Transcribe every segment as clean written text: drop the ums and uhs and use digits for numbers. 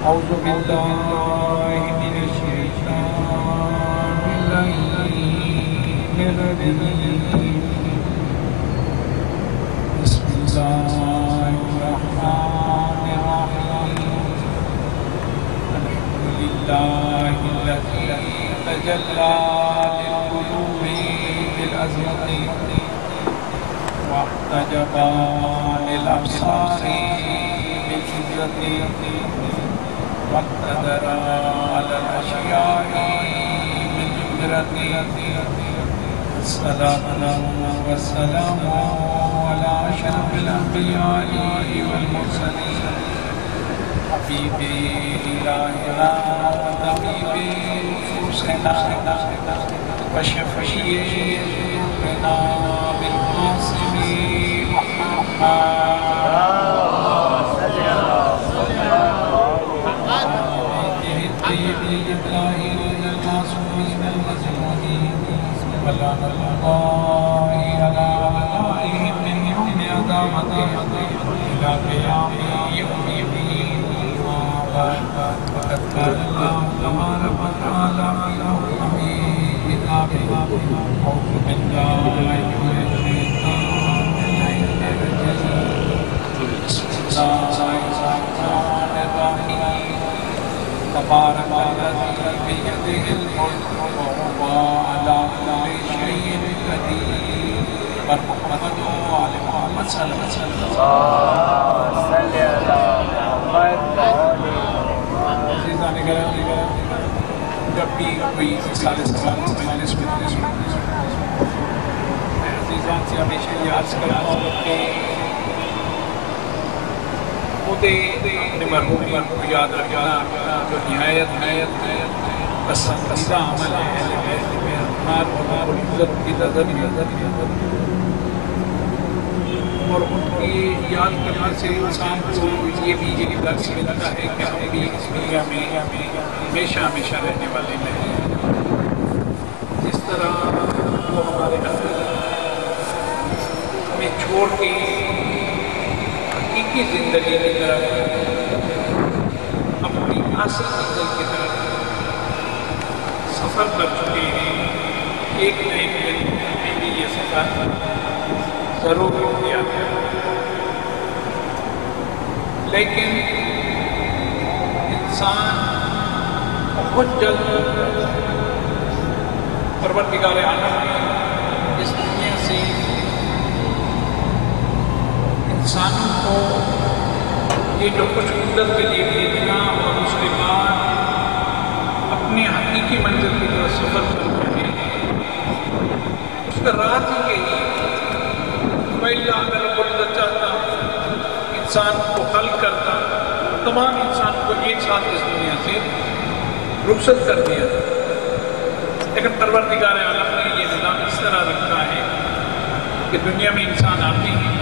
أعوذ بالله من الشيطان اللعين الرجيم بسم الله الرحمن الرحيم الحمد لله الذي تجلى للقلوب بالأزمة واحتجب للأبصار بالعزة واقتدر على الأشياء بالقدرة الصلاة والسلام على أشرف الأنبياء والمرسلين حبيب إلهنا وطبيب نفوسنا وشفيع ذنوبنا بالقاسم محمد الطيبين الطاهرين المعصومين المسجونين ولعنة الله على أعدائهم من يوم عداوتهم إلى قيام يوم الدين وقد قال الله تبارك وتعالى في محكم كتابه أعوذ بالله من الشيطان الرجيم بسم الله الرحمن الرحيم تبارك الذي بيده الملك وهو على كل شيء قدير محمد وآل محمد صلى الله عليه وسلم عزیزان گرامی جب بھی کوئی سارے سوال مجلس میں میں عزیزان سے ہمیشہ یہ عرض کرتا ہوں کہ خودے اپنے مرحومین کو یاد رکھنا جو نہایت پسندیدہ عمل ہے اہل بیت میں ہمار اور عزت کی نظر اور ان کی یاد کرنے سے انسان کو یہ بھی درس ملتا ہے کہ ہم بھی اس دنیا میں ہمیشہ رہنے والے نہیں ہیں جس طرح وہ ہمارے ہمیں چھوڑ کے حقیقی زندگی کی طرف اپنی اصل منزل کی طرف سفر کر چکے ہیں ایک نہ ایک دن میں بھی یہ سفر ضرور کیا ہے لیکن انسان بہت جلد پروردگار عالم نے اس دنیا سے انسانوں کو یہ جو کچھ مدت کے لیے بھیجنا اور اس کے بعد اپنی حقیقی منزل کی طرف سفر شروع کرنے اس کا رات ہی یہی پہلا اگر اللہ چاہتا انسان کو خلق کرتا تمام انسان کو ایک ساتھ اس دنیا سے رخصت کر دیا لیکن پروردگار عالم نے یہ نظام اس طرح رکھا ہے کہ دنیا میں انسان آتے ہیں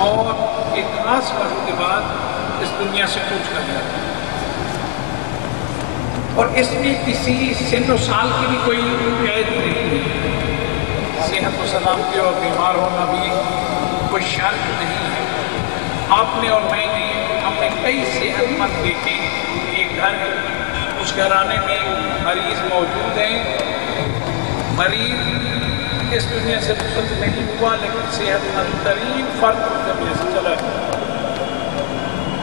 اور ایک خاص وقت کے بعد اس دنیا سے کوچ کر جاتا ہے اور اس میں کسی سن و سال کی بھی کوئی قید نہیں ہے صحت و سلامتی اور بیمار ہونا بھی کوئی شرط نہیں ہے آپ نے اور میں نے ہم نے کئی صحت مند دیکھے ایک گھر اس گھرانے میں مریض موجود ہیں مریض اس دنیا سے رخصت نہیں ہوا لیکن صحت مند ترین فرد دنیا سے چلا گیا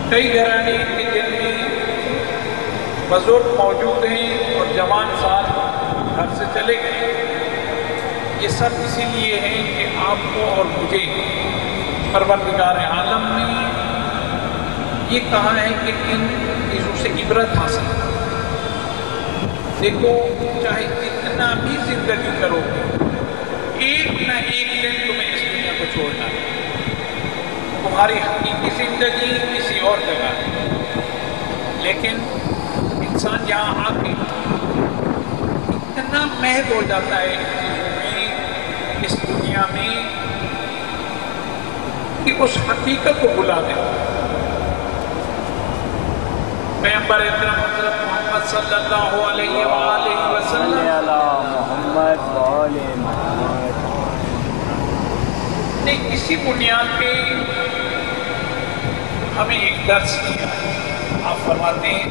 کئی گھرانے کے جن میں بزرگ موجود ہیں اور جوان سال گھر سے چلے گئے یہ سب اسی لیے ہیں کہ آپ کو اور مجھے پروردگار عالم نے یہ کہا ہے کہ ان چیزوں سے عبرت حاصل دیکھو چاہے جتنا بھی زندگی کرو ایک نہ ایک دن تمہیں اس دنیا کو چھوڑنا ہے تمہاری حقیقی زندگی کسی اور جگہ ہے لیکن انسان یہاں آ کے اتنا محب ہو جاتا ہے اس دنیا میں کہ اس حقیقت کو بھلا دے پیغمبر اکرم حضرت محمد صلی اللہ علیہ وآلہ وسلم نے اسی بنیاد پہ ہمیں ایک درس دیا آپ فرماتے ہیں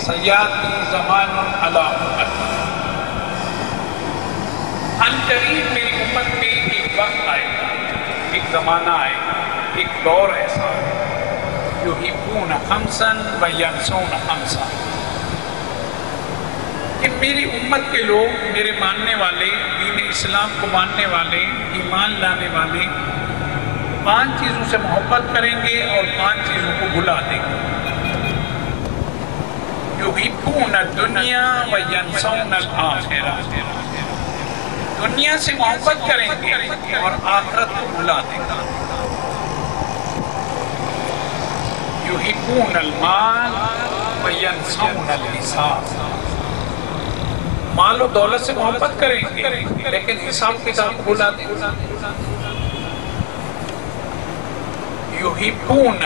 سیاتی زمان علی امتی، عنقریب میری امت میں ایک وقت آئے گا، ایک زمانہ آئے گا، ایک دور ایسا یحبون خمسا و ینسون خمسا، کہ میری امت کے لوگ، میرے ماننے والے، دین اسلام کو ماننے والے، ایمان لانے والے 5 چیزوں سے محبت کریں گے اور 5 چیزوں کو بھلا دیں گے۔ یحبون الدنیا و ینسون الآخرہ، دنیا سے محبت کریں گے اور آخرت کو بھلا دیں گے۔ یحبون المال و ینسون الحساب، مال و دولت سے محبت کریں گے لیکن حساب کتاب کو بھلا دیں گے۔ یحبون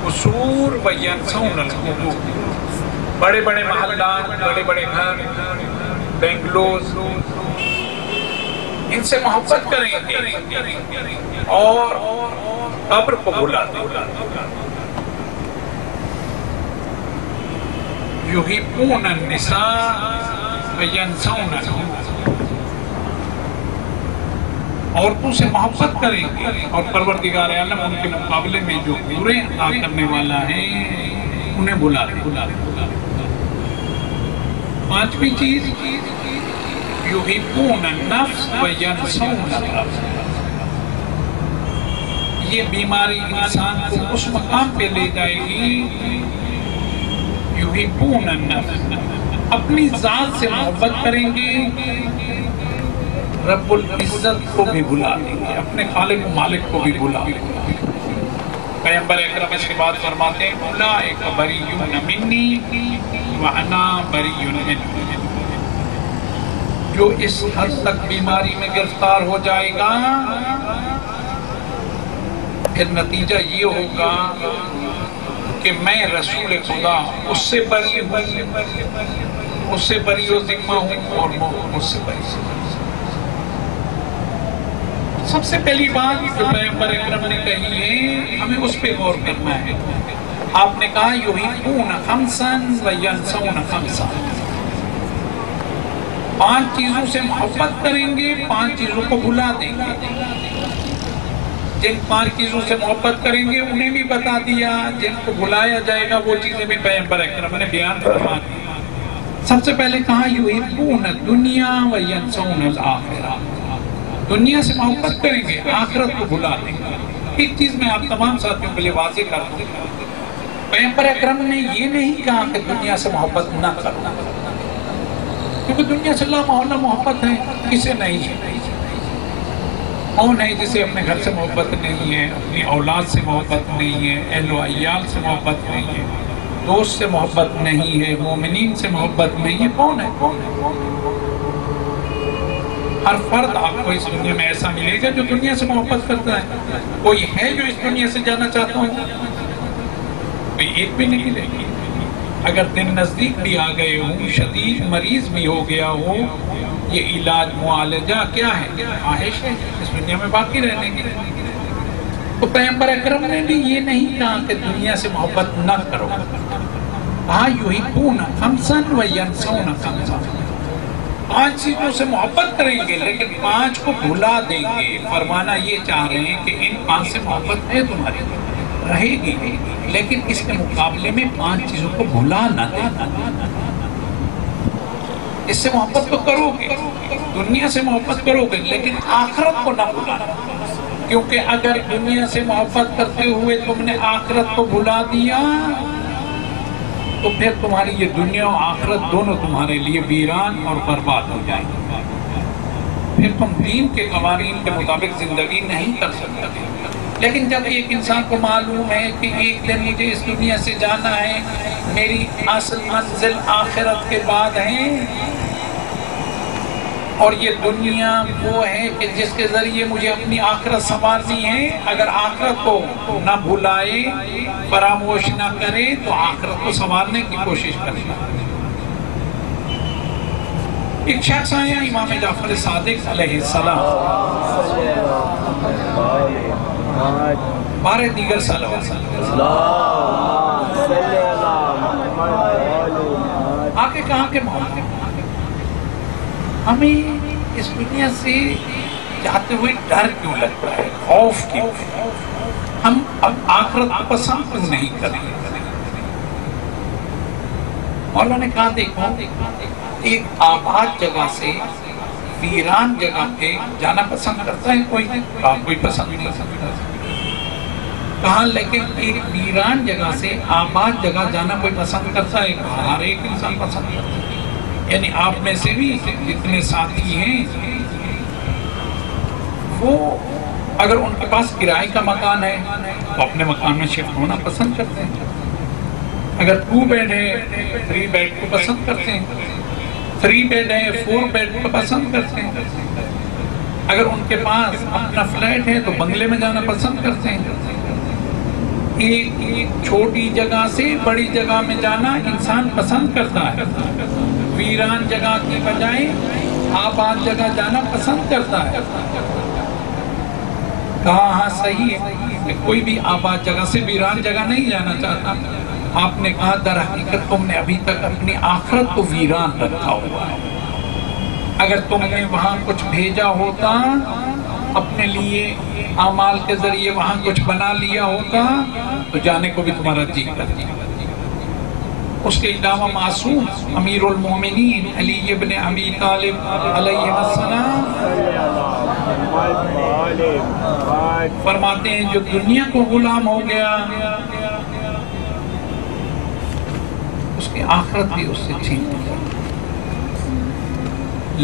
القصور و ینسون القبور، بڑے بڑے محلات، بڑے بڑے گھر، بنگلوز، ان سے محبت کریں گے اور قبر کو بھلا دیں گے۔ یحبون النساء و ینسون الحور، عورتوں سے محبت کریں گے اور پروردگار عالم ان کے مقابلے میں جو پورے عطا کرنے والا ہے انہیں بھلا دیں گے۔ 5ویں چیز یحبون النفس و ینسون الرب، یہ بیماری انسان کو اس مقام پہ لے جائے گی، یحبون النفس، اپنی ذات سے محبت کریں گے، رب العزت کو بھی بھلا دیں گے، اپنے خالق و مالک کو بھی بھلا دیں گے۔ پیغمبر اکرم اس کے بعد فرماتے ہیں اولئک بریئون منی وانا بریء منکم، جو اس حد تک بیماری میں گرفتار ہو جائے گا پھر نتیجہ یہ ہوگا کہ میں رسول خدا اس سے بری ہوں، اس سے بری و ذمہ ہوں اور وہ مجھ سے بری۔ سب سے پہلی بات جو پیغمبر اکرم نے کہی ہے ہمیں اس پہ غور کرنا ہے۔ آپ نے کہا یحبون خمسا و ینسون خمسا، 5 چیزوں سے محبت کریں گے، 5 چیزوں کو بھلا دیں گے۔ جن 5 چیزوں سے محبت کریں گے انہیں بھی بتا دیا، جن کو بھلایا جائے گا وہ چیزیں بھی پیغمبر اکرم نے بیان فرما دی۔ سب سے پہلے کہا یحبون الدنیا و ینسون الآخرہ، دنیا سے محبت کریں گے، آخرت کو بھلا دیں گے۔ ایک چیز میں آپ تمام ساتھیوں کے لیے واضح کر دوں، پیغمبر اکرم نے یہ نہیں کہا کہ دنیا سے محبت نہ کرنا، کیونکہ دنیا سے اللہ محلہ محبت ہے، کسے نہیں ہے؟ کون ہے جسے اپنے گھر سے محبت نہیں ہے، اپنی اولاد سے محبت نہیں ہے، اہل و عیال سے محبت نہیں ہے، دوست سے محبت نہیں ہے، مومنین سے محبت نہیں ہے؟ کون ہے؟ ہر فرد آپ کو اس دنیا میں ایسا ملے گا جو دنیا سے محبت کرتا ہے۔ کوئی ہے جو اس دنیا سے جانا چاہتا ہوں؟ کوئی ایک بھی نہیں ملے گی۔ اگر دن نزدیک بھی آ گئے ہوں، شدید مریض بھی ہو گیا ہو، یہ علاج معالجہ کیا ہے؟ خواہش ہے اس دنیا میں باقی رہنے کی۔ تو پیغمبر اکرم نے بھی یہ نہیں کہا کہ دنیا سے محبت نہ کرو، کہا یحبون خمسا و ینسون خمسا، 5 چیزوں سے محبت کریں گے لیکن 5 کو بھلا دیں گے۔ فرمانا یہ چاہ رہے ہیں کہ ان 5 سے محبت ہے تمہاری، رہے گی، لیکن اس کے مقابلے میں 5 چیزوں کو بھلا نہ دینا۔ اس سے محبت تو کرو گے، دنیا سے محبت کرو گے لیکن آخرت کو نہ بھلانا، کیونکہ اگر دنیا سے محبت کرتے ہوئے تم نے آخرت کو بھلا دیا تو پھر تمہاری یہ دنیا و آخرت دونوں تمہارے لیے ویران اور برباد ہو جائیں گے، پھر تم دین کے قوانین کے مطابق زندگی نہیں کر سکتے۔ لیکن جب ایک انسان کو معلوم ہے کہ ایک دن مجھے اس دنیا سے جانا ہے، میری اصل منزل آخرت کے بعد ہے، اور یہ دنیا وہ ہے کہ جس کے ذریعے مجھے اپنی آخرت سنوارنی ہے، اگر آخرت کو نہ بھلائے، فراموش نہ کرے تو آخرت کو سنوارنے کی کوشش کرے گا۔ ایک شخص آیا امام جعفر صادق علیہ السلام، بارہ دیگر صلوات آگے کہاں کے محمد ہمیں اس دنیا سے جاتے ہوئے ڈر کیوں لگتا ہے، خوف کیوں؟ ہم اب آخرت کو پسند نہیں کریں۔ مولا نے کہا دیکھو ایک آباد جگہ سے ویران جگہ پہ جانا پسند کرتا ہے کوئی؟ کہا کوئی پسند نہیں کرتا۔ کہا لیکن ایک ویران جگہ سے آباد جگہ جانا کوئی پسند کرتا ہے؟ کہا ہر ایک انسان پسند کرتا ہے۔ یعنی آپ میں سے بھی جتنے ساتھی ہیں وہ اگر ان کے پاس کرائے کا مکان ہے تو اپنے مکان میں شفٹ ہونا پسند کرتے ہیں۔ اگر 2 بیڈ ہے 3 بیڈ کو پسند کرتے ہیں، 3 بیڈ ہے 4 بیڈ کو پسند کرتے ہیں۔ اگر ان کے پاس اپنا فلیٹ ہے تو بنگلے میں جانا پسند کرتے ہیں۔ ایک چھوٹی جگہ سے بڑی جگہ میں جانا انسان پسند کرتا ہے، ویران جگہ کی بجائے آباد جگہ جانا پسند کرتا ہے۔ کہا ہاں صحیح ہے کہ کوئی بھی آباد جگہ سے ویران جگہ نہیں جانا چاہتا۔ آپ نے کہا در حقیقت تم نے ابھی تک اپنی آخرت کو ویران رکھا ہوا ہے۔ اگر تم نے وہاں کچھ بھیجا ہوتا، اپنے لیے اعمال کے ذریعے وہاں کچھ بنا لیا ہوتا تو جانے کو بھی تمہارا جی کرتا۔ اس کے علاوہ معصوم امیر المومنین علی ابن ابی طالب علیہ السلام فرماتے ہیں جو دنیا کو غلام ہو گیا اس کی آخرت بھی اس سے چھین لی۔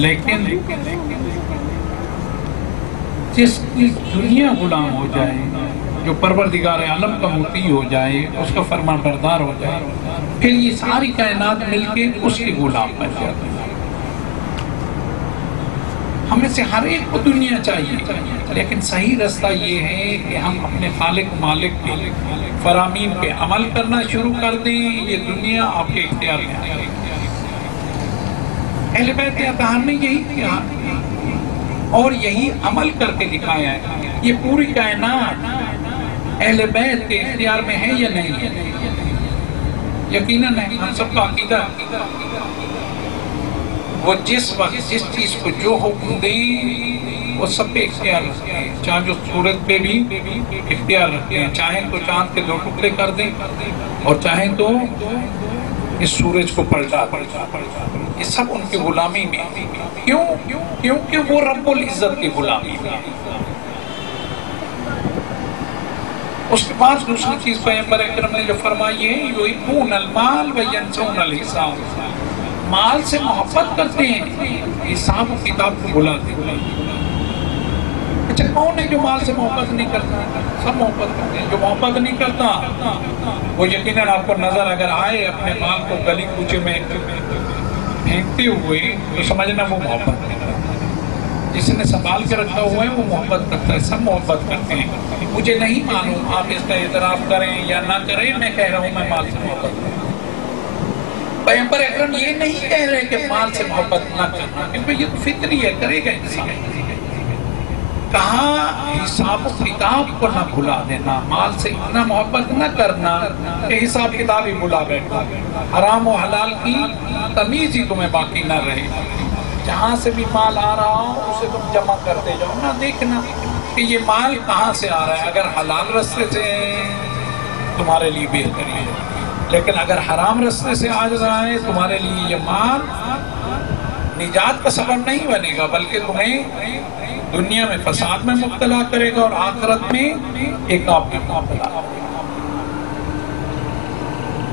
لیکن جس کی دنیا غلام ہو جائے، جو پروردگار عالم کا مطیع ہو جائے، اس کا فرمان بردار ہو جائے، پھر یہ ساری کائنات مل کے اس کے غلام بن جاتے ہیں۔ ہمیں سے ہر ایک کو دنیا چاہیے، لیکن صحیح رستہ یہ ہے کہ ہم اپنے خالق مالک کے فرامین پہ عمل کرنا شروع کر دیں، یہ دنیا آپ کے اختیار میں آئے گی۔ اہل بیت اطہار نے یہی کیا اور یہی عمل کر کے دکھایا ہے۔ یہ پوری کائنات اہل بیت کے اختیار میں ہے یا نہیں ہے؟ یقیناً ہے، ہم سب کا عقیدہ۔ وہ جس وقت جس چیز کو جو حکم دیں وہ سب پہ اختیار رکھتے ہیں، چاہے جو سورج پہ بھی اختیار رکھتے ہیں، چاہیں تو چاند کے 2 ٹکڑے کر دیں اور چاہیں تو اس سورج کو پلٹا دیں۔ یہ سب ان کی غلامی میں۔ کیوں؟ کیونکہ وہ رب العزت کی غلامی میں۔ اس کے بعد دوسری چیز پیغمبر اکرم نے جو فرمائی ہے یحبون المال وینسون الحساب، مال سے محبت کرتے ہیں، حساب و کتاب کو بلاتے ہیں۔ اچھا کون ہے جو مال سے محبت نہیں کرتا؟ سب محبت کرتے ہیں۔ جو محبت نہیں کرتا وہ یقیناً آپ کو نظر اگر آئے اپنے مال کو گلی کوچے میں پھینکتے ہوئے تو سمجھنا وہ محبت نہیں کرتا۔ جس نے سنبھال کے رکھا ہوا ہے وہ محبت کرتا ہے، سب محبت کرتے ہیں۔ مجھے نہیں معلوم آپ اس کا اعتراف کریں یا نہ کریں، میں کہہ رہا ہوں میں مال سے محبت کرتا ہوں۔ پیغمبر اکرم یہ نہیں کہہ رہے کہ مال سے محبت نہ کرنا، کیونکہ یہ تو فطری ہے، کرے گا انسان۔ کہاں حساب و کتاب کو نہ بھلا دینا، مال سے اتنا محبت نہ کرنا کہ حساب کتاب ہی بھلا بیٹھنا، حرام و حلال کی تمیز ہی تمہیں باقی نہ رہے۔ جہاں سے بھی مال آ رہا ہو اسے تم جمع کرتے جاؤ، نہ دیکھنا کہ یہ مال کہاں سے آ رہا ہے۔ اگر حلال رستے سے تمہارے لیے بہتری ہے، لیکن اگر حرام رستے سے آ رہا ہے تمہارے لیے یہ مال نجات کا سبب نہیں بنے گا، بلکہ تمہیں دنیا میں فساد میں مبتلا کرے گا اور آخرت میں ایک آپ میں مبتلا۔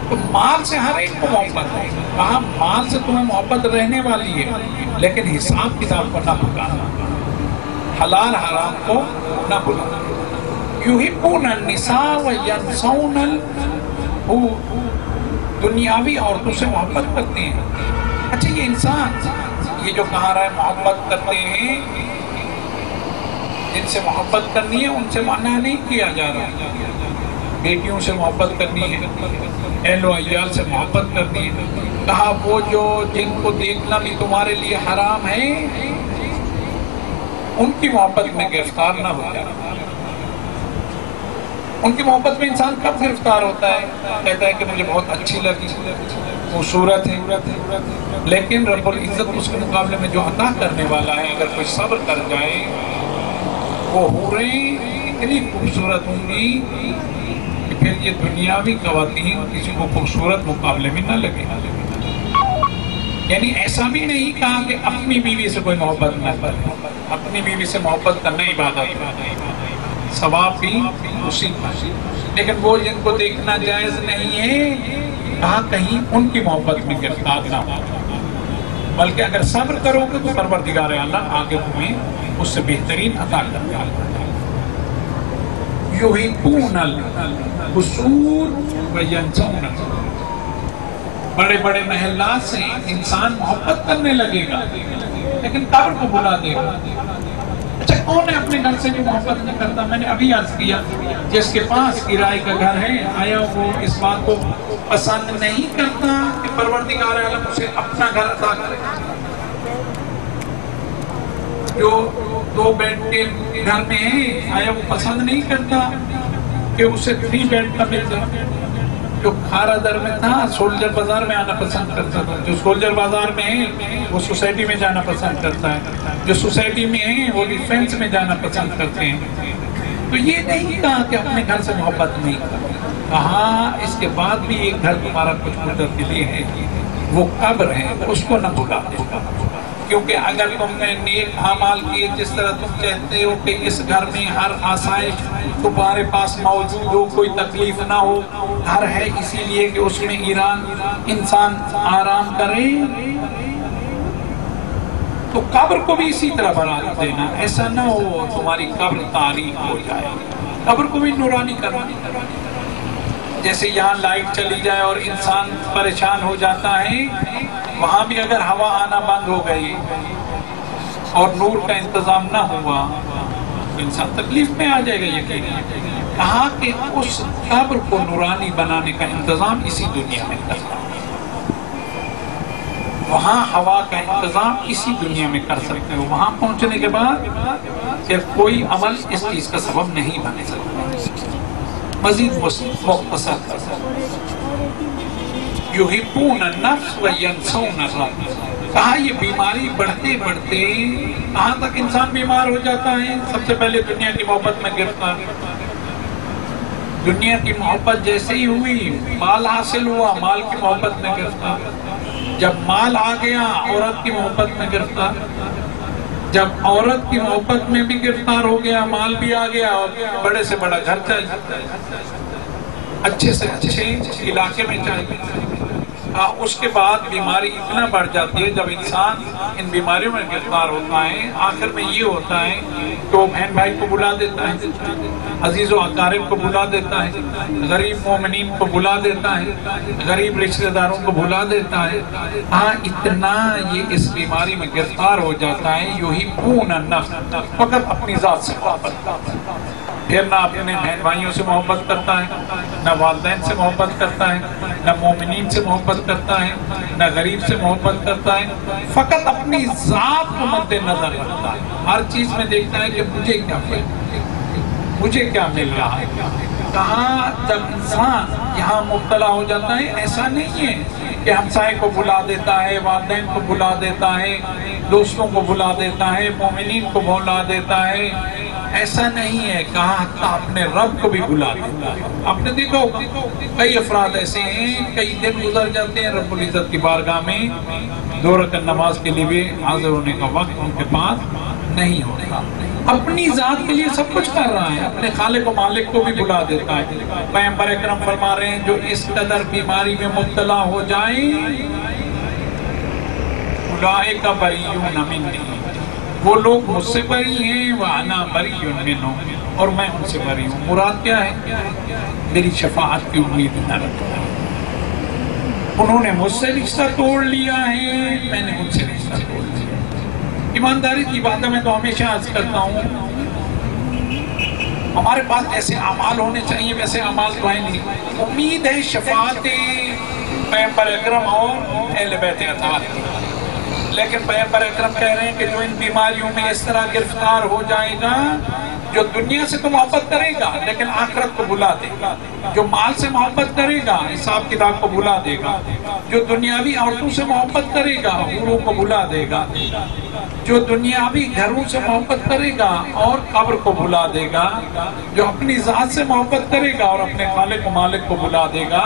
تو مال سے ہر ایک کو محبت ہے، کہاں مال سے تمہیں محبت رہنے والی ہے، لیکن حساب کتاب کو نہ بھلانا، حلال حرام کو نہ بھلانا۔ یحبون النساء وینسون الحور، دنیاوی عورتوں سے محبت کرتے ہیں۔ اچھا یہ انسان یہ جو کہا رہا ہے محبت کرتے ہیں، جن سے محبت کرنی ہے ان سے منع نہیں کیا جا رہا۔ بیٹیوں سے محبت کرنی ہے، اہل و عیال سے محبت کرنی ہے۔ کہا وہ جو جن کو دیکھنا بھی تمہارے لیے حرام ہے ان کی محبت میں گرفتار نہ ہو جانا، ان کی محبت میں انسان کب گرفتار ہوتا ہے؟ کہتا ہے کہ مجھے بہت اچھی لگی، خوبصورت ہے، لیکن رب العزت اس کے مقابلے میں جو عطا کرنے والا ہے، اگر کوئی صبر کر جائے، وہ حوریں اتنی خوبصورت ہوں گی کہ پھر یہ دنیاوی خواتین کسی کو خوبصورت مقابلے میں نہ لگے. یعنی ایسا بھی نہیں کہا کہ اپنی بیوی سے کوئی محبت نہ کرے، اپنی بیوی سے محبت کرنا عبادت ہے، ثواب بھی اسی کا، لیکن وہ جن کو دیکھنا جائز نہیں ہے، کہاں کہیں ان کی محبت میں گرفتار نہ ہو، بلکہ اگر صبر کرو گے تو پروردگار اعلیٰ آگے تمہیں اس سے بہترین عطا کر دے گا. یحبون القصور وینسون، بڑے بڑے محلات سے انسان محبت کرنے لگے گا لیکن قبر کو بھلا دے گا. اچھا کون ہے اپنے گھر سے جو محبت نہیں کرتا؟ میں نے ابھی عرض کیا، جس کے پاس کرائے کا گھر ہے، آیا وہ اس بات کو پسند نہیں کرتا کہ پروردگار عالم اسے اپنا گھر عطا کرے؟ جو 2 بیڈ کے گھر میں ہے، آیا وہ پسند نہیں کرتا کہ اسے 3 بیڈ کا مل جائے؟ جو کھارا در میں تھا سولجر بازار میں آنا پسند کرتا تھا، جو سولجر بازار میں ہے وہ سوسائٹی میں جانا پسند کرتا ہے، جو سوسائٹی میں ہے وہ ڈیفینس میں جانا پسند کرتے ہیں. تو یہ نہیں کہا کہ اپنے گھر سے محبت نہیں کرتا، کہا اس کے بعد بھی ایک گھر تمہارا کچھ مدت کے لیے ہے، وہ قبر ہے، اس کو نہ بھلا دے. کیونکہ اگر تم نے نیک اعمال کیے، جس طرح تم چاہتے ہو کہ اس گھر میں ہر آسائش تمہارے پاس موجود ہو، کوئی تکلیف نہ ہو، گھر ہے اسی لیے کہ اس میں انسان آرام کرے، تو قبر کو بھی اسی طرح بنا دینا. ایسا نہ ہو تمہاری قبر تاریک ہو جائے، قبر کو بھی نورانی کرنا. جیسے یہاں لائٹ چلی جائے اور انسان پریشان ہو جاتا ہے، وہاں بھی اگر ہوا آنا بند ہو گئی اور نور کا انتظام نہ ہوا، انسان تکلیف میں آ جائے گا. یقیناً کہا کہ اس قبر کو نورانی بنانے کا انتظام اسی دنیا میں کرنا، وہاں ہوا کا انتظام اسی دنیا میں کر سکتے ہو. وہاں پہنچنے کے بعد پھر کوئی عمل اس چیز کا سبب نہیں بن سکتا. مزید مختصر یحبون النفس وینسون الرب، کہا یہ بیماری بڑھتے بڑھتے کہاں تک انسان بیمار ہو جاتا ہے؟ سب سے پہلے دنیا کی محبت میں گرفتار. دنیا کی محبت جیسے ہی ہوئی، مال حاصل ہوا، مال کی محبت میں گرفتار. جب مال آ گیا، عورت کی محبت میں گرفتار. جب عورت کی محبت میں بھی گرفتار ہو گیا، مال بھی آ گیا اور بڑے سے بڑا گھر چاہیے، اچھے سے اچھے علاقے میں چاہیے. اس کے بعد بیماری اتنا بڑھ جاتی ہے، جب انسان ان بیماریوں میں گرفتار ہوتا ہے، آخر میں یہ ہوتا ہے کہ وہ بہن بھائی کو بلا دیتا ہے، عزیز و اقارب کو بلا دیتا ہے، غریب مومنین کو بلا دیتا ہے، غریب رشتہ داروں کو بلا دیتا ہے. ہاں اتنا یہ اس بیماری میں گرفتار ہو جاتا ہے. یحبون النفس، فقط اپنی ذات سے محبت، پھر نہ اپنے بہن بھائیوں سے محبت کرتا ہے، نہ والدین سے محبت کرتا ہے، نہ مومنین سے محبت کرتا ہے، نہ غریب سے محبت کرتا ہے. فقط اپنی ذات کو مد نظر رکھتا ہے، ہر چیز میں دیکھتا ہے کہ مجھے کیا مجھے کیا مل رہا ہے. کہاں جب انسان یہاں مبتلا ہو جاتا ہے، ایسا نہیں ہے کہ ہمسائے کو بلا دیتا ہے، والدین کو بلا دیتا ہے، دوستوں کو بلا دیتا ہے، مومنین کو بلا دیتا ہے، ایسا نہیں ہے. کہاں اپنے رب کو بھی بلا دیتا ہے. آپ نے دیکھا ہوگا کئی افراد ایسے ہیں، کئی دن گزر جاتے ہیں رب العزت کی بارگاہ میں 2 رکعت نماز کے لیے بھی حاضر ہونے کا وقت ان کے پاس نہیں ہوتا. اپنی ذات کے لیے سب کچھ کر رہا ہے، اپنے خالق و مالک کو بھی بلا دیتا ہے. پیغمبر اکرم فرما رہے ہیں جو اس قدر بیماری میں مبتلا ہو جائیں، اولئک بریئون منی، وہ لوگ مجھ سے بری ہیں، وَأَنَا بَرِيٌّ مِّنْهُمْ، اور میں ان سے بری ہوں. مراد کیا ہے؟ میری شفاعت کی امید نہ رکھنا. انہوں نے مجھ سے رشتہ توڑ لیا ہے، میں نے ان سے رشتہ توڑ لیا. ایمانداری کی بات میں تو ہمیشہ عرض کرتا ہوں، ہمارے پاس ایسے اعمال ہونے چاہیے، ویسے اعمال تو ہیں نہیں. امید ہے شفاعت پیغمبر اکرم اور اہل بیت اطہار کی، لیکن پیغمبر اکرم کہہ رہے ہیں کہ جو ان بیماریوں میں اس طرح گرفتار ہو جائے گا، جو دنیا سے تو محبت کرے گا لیکن آخرت کو بھلا دے گا، جو مال سے محبت کرے گا حساب کتاب کو بھلا دے گا، جو دنیاوی عورتوں سے محبت کرے گا حوروں کو بھلا دے گا، جو دنیاوی گھروں سے محبت کرے گا اور قبر کو بھلا دے گا، جو اپنی ذات سے محبت کرے گا اور اپنے خالق و مالک کو بھلا دے گا،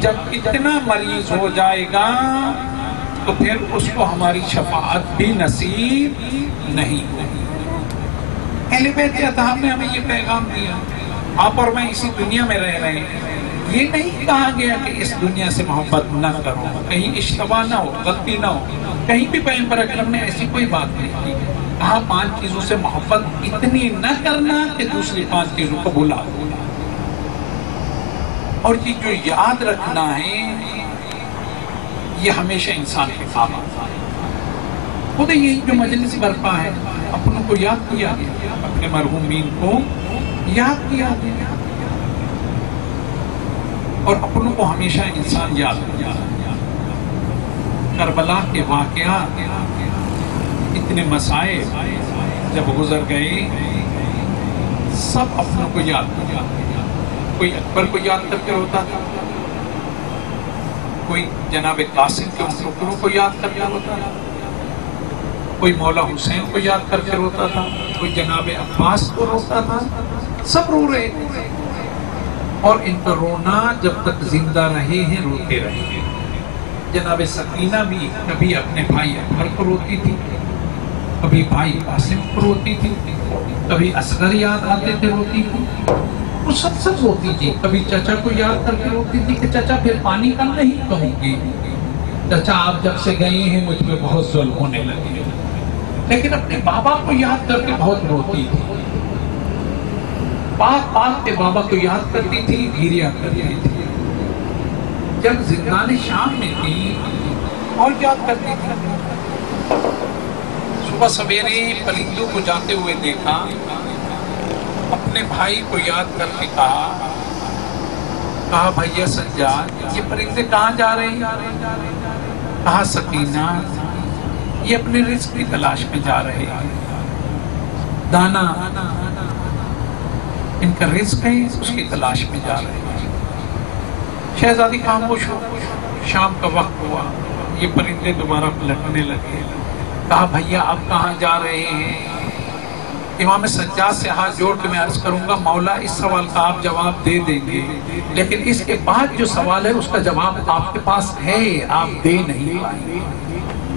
جب اتنا مریض ہو جائے گا تو پھر اس کو ہماری شفاعت بھی نصیب نہیں ہوگی۔ اہل بیت اطہار نے ہمیں یہ پیغام دیا، آپ اور میں اسی دنیا میں رہ رہے ہیں، یہ نہیں کہا گیا کہ اس دنیا سے محبت نہ کرو، کہیں اشتباہ نہ ہو، غلطی نہ ہو، کہیں بھی پیغمبر اکرم نے ایسی کوئی بات نہیں کی۔ کہا 5 چیزوں سے محبت اتنی نہ کرنا کہ دوسری 5 چیزوں کو بھلا دو۔ اور یہ جو یاد رکھنا ہے یہ ہمیشہ انسان کے کام آتا ہے۔ خود یہ جو مجلس برپا ہے اپنوں کو یاد کیا گیا، اپنے مرحومین کو یاد کیا گیا، اور اپنوں کو ہمیشہ انسان یاد کیا۔ کربلا کے واقعات، اتنے مسائل جب گزر گئے سب اپنوں کو یاد کیا۔ کوئی اکبر کو یاد کر کے روتا تھا، کوئی جناب قاسم کے رکنوں کو یاد کر کے روتا تھا، کوئی مولا حسین کو یاد کر کے روتا تھا، کوئی جناب عباس کو روتا تھا، سب رو رہے تھے، اور ان کا رونا جب تک زندہ رہے ہیں روتے رہے ہیں۔ جناب سکینہ بھی کبھی اپنے بھائی اکبر کو روتی تھی، کبھی بھائی قاسم کو روتی تھی، کبھی اصغر یاد آتے تھے روتی تھی، وہ سب روتی تھی۔ کبھی چچا کو یاد کر کے روتی تھی کہ چچا پھر پانی کم نہیں کہوں گی، چچا آپ جب سے گئے ہیں مجھ پہ بہت ظلم ہونے لگے۔ لیکن اپنے بابا کو یاد کر کے بہت روتی تھی، پاک پاک کے بابا کو یاد کرتی تھی، گریا کرتی تھی۔ جب زندان شام میں تھی اور یاد کرتی تھی۔ صبح سویرے پرندوں کو جاتے ہوئے دیکھا، اپنے بھائی کو یاد کر کے کہا بھیا سجاد یہ پرندے کہاں جا رہے ہیں؟ کہا سکینہ یہ اپنے رزق کی تلاش میں جا رہے ہیں، دانا ان کا رزق ہے اس کی تلاش میں جا رہے ہیں۔ شہزادی خاموش ہو، شام کا وقت ہوا، یہ پرندے دوبارہ پلٹنے لگے۔ کہا بھیا آپ کہاں جا رہے ہیں؟ امام سجاد سے ہاتھ جوڑ کے میں عرض کروں گا مولا اس سوال کا آپ جواب دے دیں گے، لیکن اس کے بعد جو سوال ہے اس کا جواب آپ کے پاس ہے، آپ دے نہیں پائیں گے۔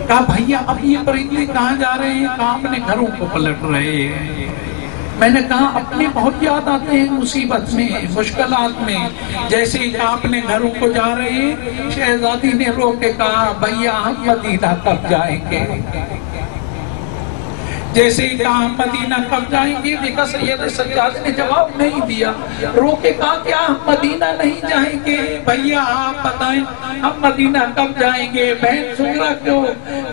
کہا بھیا اب یہ پرندے کہاں جا رہے ہیں؟ کہا اپنے گھروں کو پلٹ رہے ہیں۔ میں نے کہا اپنے بہت یاد آتے ہیں مصیبت میں، مشکلات میں، جیسے ہی کہا اپنے گھروں کو جا رہے ہیں، شہزادی نے رو کے کہا بھیا ہم مدینہ کب جائیں گے؟ جیسے ہی کہا ہم مدینہ کب جائیں گے، دیکھا سید سجاد نے جواب نہیں دیا، رو کے کہا کیا ہم مدینہ نہیں جائیں گے؟ بھیا آپ بتائیں ہم مدینہ کب جائیں گے؟ بہن سغرا کو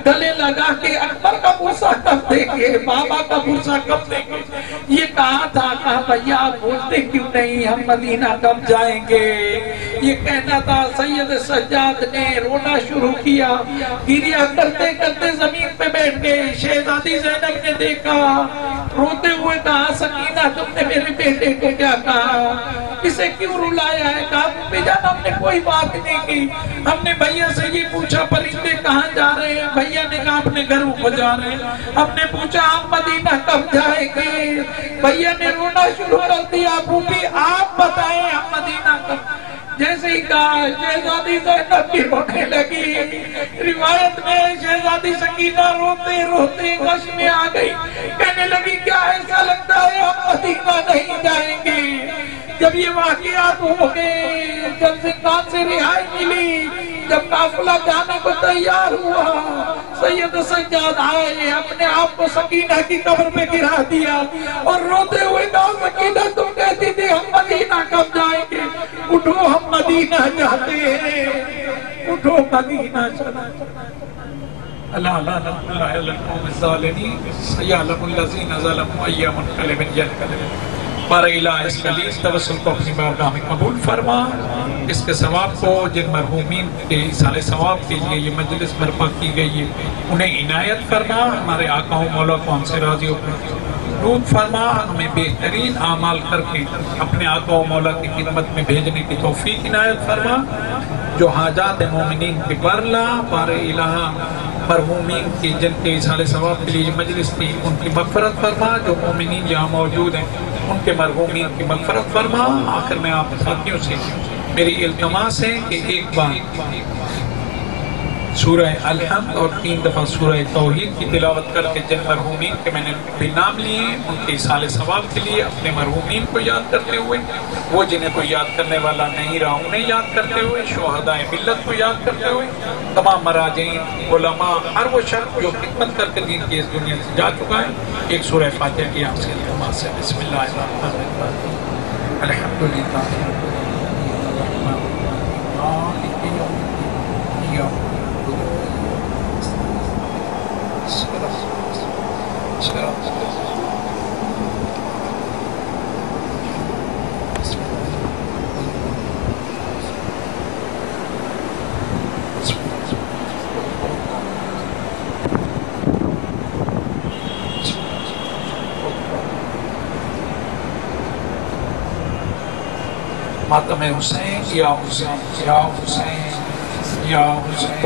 گلے لگا کے اکبر کا بوسہ کب دیں گے؟ بابا کا بوسہ کب دیں گے؟ یہ کہا تھا، کہا بھیا آپ بولتے کیوں نہیں ہم مدینہ کب جائیں گے؟ یہ کہنا تھا، سید سجاد نے رونا شروع کیا، گریا کرتے کرتے زمین پہ بیٹھ گئے۔ شہزادی زینب نے دیکھا، روتے ہوئے کہا سکینہ تم نے میرے بیٹے کو کیا کہا؟ اسے کیوں رلایا ہے؟ کہا بے جان ہم نے کوئی بات نہیں کی، ہم نے بھیا سے یہ پوچھا پرندے کہاں جا رہے ہیں؟ بھیا نے کہا اپنے گھروں کو جا رہے ہیں۔ ہم نے پوچھا ہم مدینہ کب جائیں گے؟ بھیا نے رونا شروع کر دیا، بھوپی آپ بتائیں ہم مدینہ کب؟ جیسے ہی کہا شہزادی زینب بھی رونے لگی۔ روایت میں شہزادی سکینہ روتے روتے غش میں آ گئی، کہنے لگی کیا ایسا لگتا ہے ہم مدینہ نہیں جائیں گے؟ جب یہ واقعات ہو گئے، جب زندان سے رہائی ملی، جب قافلہ جانے کو تیار ہوا، سید سجاد آئے، اپنے آپ کو سکینہ کی قبر میں گرا دیا اور روتے ہوئے کہا سکینہ تم کہتی تھی ہم مدینہ کب جائیں گے؟ اٹھو ہم مدینہ جاتے ہیں، اٹھو مدینہ چلا۔ اللہ لا نقل اللہ القوم الظالمین سیعلم الذین ظلموا ای منقلب ینقلبون۔ بارہ الہ اس کلیس توسل کو اپنی بارگاہ میں قبول فرما، اس کے ثواب کو جن مرحومین کے ایصال ثواب کے لیے یہ مجلس برپا کی گئی ہے انہیں عنایت فرما، ہمارے آقا و مولا کو ہم سے راضی ہو۔ مردود فرما، ہمیں بہترین اعمال کر کے اپنے آقا و مولا کی خدمت میں بھیجنے کی توفیق عنایت فرما، جو حاجات مومنین کی برلا بار الہ مرحومین کی جن کے اصحال ثواب کے لیے مجلس تھی ان کی مغفرت فرما، جو مومنین یہاں موجود ہیں ان کے مرحومین کی مغفرت فرما۔ آخر میں آپ ساتھیوں سے میری التماس ہے کہ ایک بار سورہ الحمد اور 3 دفعہ سورہ توحید کی تلاوت کر کے جن مرحومین کے میں نے بھی نام لیے ان کے اصحال ثواب کے لیے اپنے مرحومین کو یاد کرتے ہوئے، وہ جنہیں کوئی یاد کرنے والا نہیں رہا انہیں یاد کرتے ہوئے، شہداء ملت کو یاد کرتے ہوئے، تمام مراجعین، علماء، ہر وہ شخص جو خدمت کر کے دین کی اس دنیا سے جا چکا ہے، ایک سورہ فاتحہ کی آپ سے التماس ہے۔ بسم اللہ الرحمن الرحیم، الحمدللہ ماتم حسین یا حسین یا حسین یا حسین۔